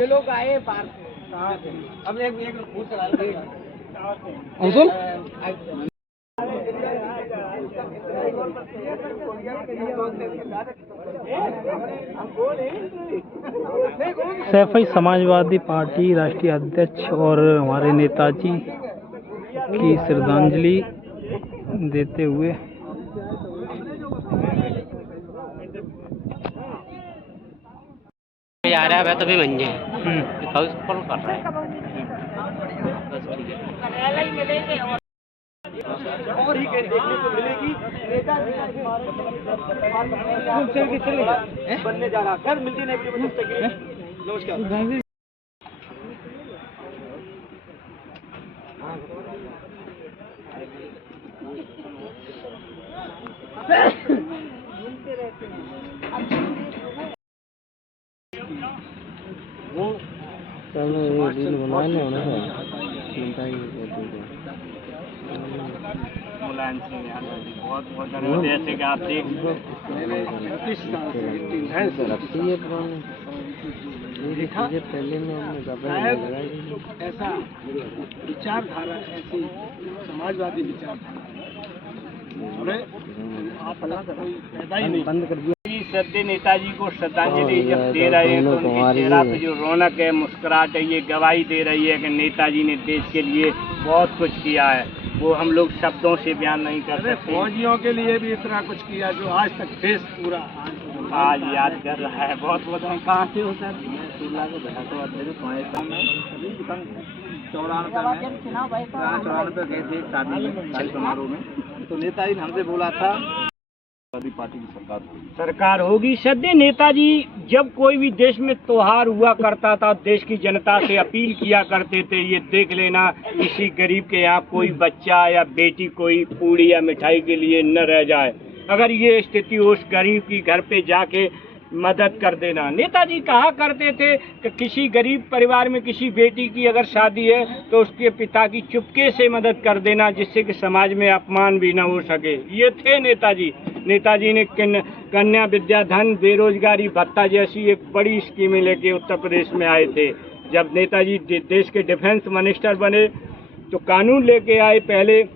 ये लोग आए पार से अब एक फूट चला अंशुल सैफई समाजवादी पार्टी राष्ट्रीय अध्यक्ष और हमारे नेताजी की श्रद्धांजलि देते हुए आ रहा है तभी मंजे कर रहा है बस ठीक है और ही देखने को मिलेगी बनने जा रहा घर मिलती नहीं। नमस्कार वो चलो रील बनाने होना है मुलायम सिंह यादव जी बहुत बहुत धन्यवाद। जैसे कि आप देख पहले में ऐसा विचारधारा ऐसी समाजवादी विचारधारा पैदा ही नहीं बंद कर दिया। श्रद्धेय नेताजी को श्रद्धांजलि जब दे रहे हैं तो उनके चेहरा पे जो रौनक है, मुस्कुराहट है, ये गवाही दे रही है कि नेताजी ने देश के लिए बहुत कुछ किया है। वो हम लोग शब्दों से बयान नहीं कर सकते। फौजियों के लिए भी इतना कुछ किया जो आज तक देश पूरा आज याद कर रहा है। बहुत बहुत कहाँ से हो सर? चौरानवे गए थे शादी समारोह में, तो नेताजी ने हमसे बोला था पार्टी की सरकार होगी। श्रद्धेय नेताजी जब कोई भी देश में त्योहार हुआ करता था, देश की जनता से अपील किया करते थे, ये देख लेना किसी गरीब के यहाँ कोई बच्चा या बेटी कोई पूड़ी या मिठाई के लिए न रह जाए। अगर ये स्थिति हो उस गरीब की घर पे जाके मदद कर देना। नेताजी कहा करते थे कि किसी गरीब परिवार में किसी बेटी की अगर शादी है तो उसके पिता की चुपके से मदद कर देना, जिससे कि समाज में अपमान भी न हो सके। ये थे नेताजी। नेताजी ने कन्या विद्याधन, बेरोजगारी भत्ता जैसी एक बड़ी स्कीमें लेके उत्तर प्रदेश में आए थे। जब नेताजी देश के डिफेंस मिनिस्टर बने तो कानून लेके आए। पहले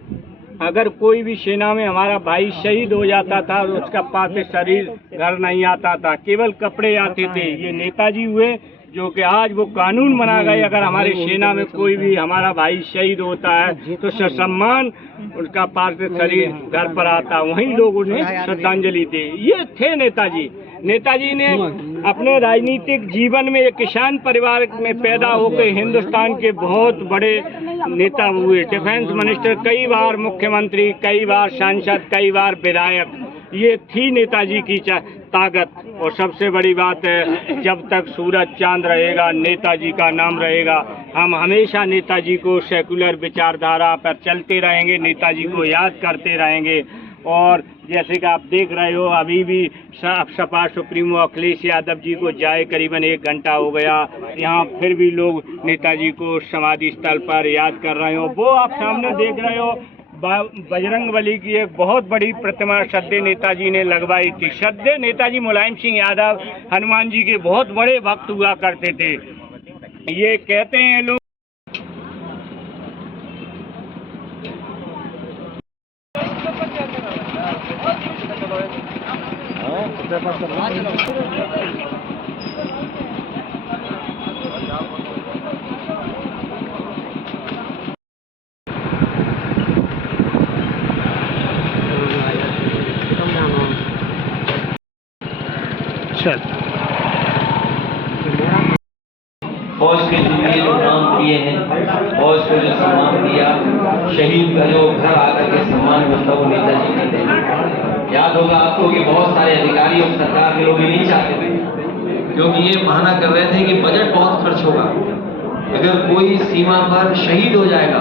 अगर कोई भी सेना में हमारा भाई शहीद हो जाता था तो उसका पार्थिव शरीर घर नहीं आता था, केवल कपड़े आते थे। ये नेताजी हुए जो कि आज वो कानून बना गए, अगर हमारी सेना में कोई भी हमारा भाई शहीद होता है तो ससम्मान उसका पार्थिव शरीर घर पर आता, वहीं लोग उन्हें श्रद्धांजलि दे। ये थे नेताजी। नेताजी ने अपने राजनीतिक जीवन में एक किसान परिवार में पैदा होकर हिंदुस्तान के बहुत बड़े नेता हुए। डिफेंस मिनिस्टर, कई बार मुख्यमंत्री, कई बार सांसद, कई बार विधायक। ये थी नेताजी की ताकत। और सबसे बड़ी बात है, जब तक सूरज चांद रहेगा नेताजी का नाम रहेगा। हम हमेशा नेताजी को सेकुलर विचारधारा पर चलते रहेंगे, नेताजी को याद करते रहेंगे। और जैसे कि आप देख रहे हो, अभी भी सपा सुप्रीमो अखिलेश यादव जी को जाए करीबन 1 घंटा हो गया, यहाँ फिर भी लोग नेताजी को समाधि स्थल पर याद कर रहे हो। वो आप सामने देख रहे हो, बजरंगबली की एक बहुत बड़ी प्रतिमा श्रद्धेय नेताजी ने लगवाई थी। श्रद्धेय नेताजी मुलायम सिंह यादव हनुमान जी के बहुत बड़े भक्त हुआ करते थे। ये कहते हैं लोग फौज के जो ये काम किए हैं, फौज को जो सम्मान दिया, शहीद का जो घर आकर के सम्मान मिलता वो नेताजी ने दिया। याद होगा आपको कि बहुत सारे अधिकारी और सरकार के लोग ये नहीं चाहते थे, क्योंकि ये बहाना कर रहे थे कि बजट बहुत खर्च होगा अगर कोई सीमा पर शहीद हो जाएगा,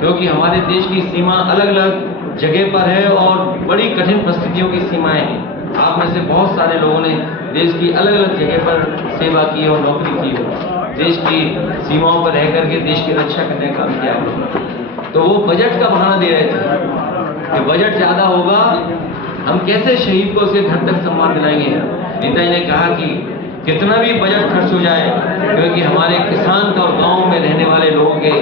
क्योंकि हमारे देश की सीमा अलग अलग जगह पर है और बड़ी कठिन परिस्थितियों की सीमाएं हैं। आप में से बहुत सारे लोगों ने देश की अलग अलग जगह पर सेवा की और नौकरी की हो, देश की सीमाओं पर रह करके देश की रक्षा करने का काम किया हो। तो वो बजट का बहाना दे रहे थे कि बजट ज्यादा होगा, हम कैसे शहीद को उसके घर तक सम्मान दिलाएंगे। नेताजी ने कहा कि कितना भी बजट खर्च हो जाए क्योंकि हमारे किसान और गांव में रहने वाले लोगों के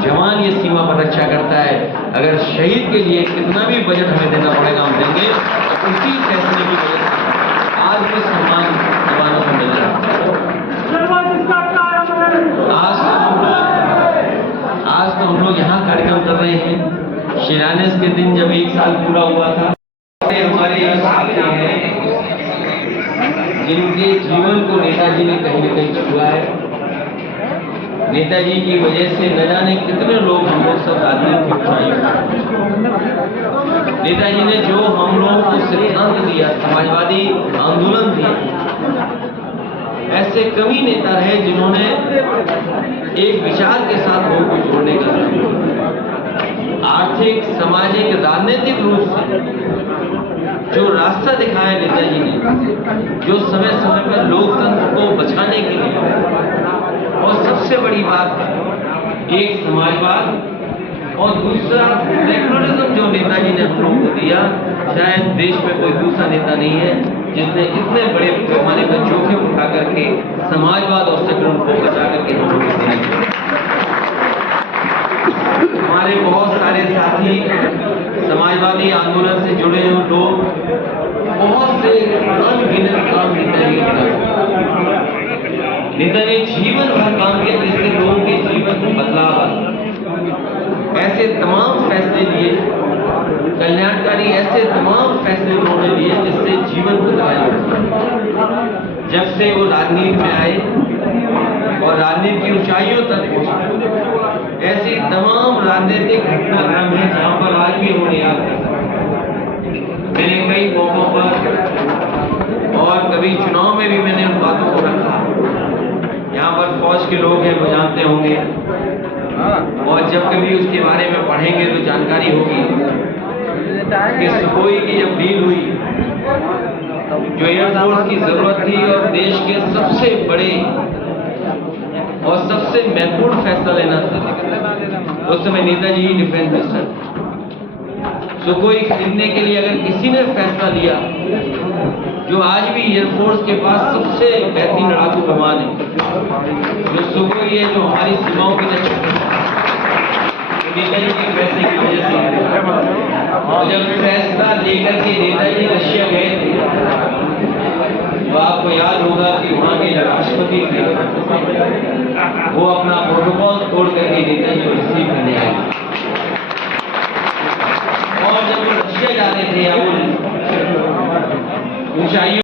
जवान ये सीमा पर रक्षा करता है। अगर शहीद के लिए कितना भी बजट हमें देना पड़ेगा हम देंगे। उसी फैसले की वजह से आज भी सम्मान जवानों को मिल रहा है। आज तो हम लोग यहाँ कार्यक्रम कर रहे हैं। शिलान्यास के दिन जब 1 साल पूरा हुआ था, हमारे यहाँ साथी हैं जिनके जीवन को नेताजी ने कहीं न कहीं छुआ है। नेताजी की वजह से न जाने कितने लोग हम लोग सब राजनीति में ऊंचाई। नेताजी ने जो हम लोगों को सिद्धांत दिया, समाजवादी आंदोलन दिया, ऐसे कवि नेता रहे जिन्होंने एक विचार के साथ लोगों को जोड़ने का काम किया। आर्थिक, सामाजिक, राजनीतिक रूप से जो रास्ता दिखाया नेताजी ने, जो समय समय पर लोकतंत्र को बचाने के लिए, और सबसे बड़ी बात एक समाजवाद और दूसरा सेक्युलरिज्म जो नेताजी ने हम लोगों को दिया, शायद देश में कोई दूसरा नेता नहीं है जिसने इतने बड़े पैमाने पर जोखिम उठा करके समाजवाद और सेक्युलरिज्म को बचा करके हम लोगों को दिया। हमारे बहुत सारे साथी समाजवादी आंदोलन से जुड़े हुए लोग, बहुत से अनगिनत काम नेताजी ने जीवन भर काम किया जिससे लोगों के जीवन में बदलाव आया। ऐसे तमाम फैसले लिए, कल्याणकारी ऐसे तमाम फैसले उन्होंने लिए जिससे जीवन बदलाया। जब से वो राजनीति में आए और राजनीति की ऊंचाइयों तक पहुंचे, ऐसी तमाम राजनीतिक घटनाक्रम है जहां पर आज भी उन्होंने याद कर सकते। मैंने कई मौकों पर और कभी चुनाव में भी मैंने उन बातों को रखा। यहाँ पर फौज के लोग हैं, वो जानते होंगे, और जब कभी उसके बारे में पढ़ेंगे तो जानकारी होगी कि सुखोई की जब डील हुई, जो एयरफोर्स की जरूरत थी और देश के सबसे बड़े और सबसे महत्वपूर्ण फैसला लेना था, उस समय नेताजी ही डिफेंस मिनिस्टर। सुखोई खरीदने के लिए अगर किसी ने फैसला लिया, जो आज भी एयरफोर्स के पास सबसे बेहतरीन लड़ाकू विमान है, जो सुखोई है, जो हमारी सीमाओं की रक्षा करता है, नेताजी के फैसले की वजह से। और जब फैसला लेकर के नेताजी रशिया गए थे, तो आपको याद होगा कि वहाँ के राष्ट्रपति थे, वो अपना प्रोटोकॉल तोड़ करके नेताजी को रिसीव करने आए। और जब वो रशिया जा रहे थे, ऊंचाइयों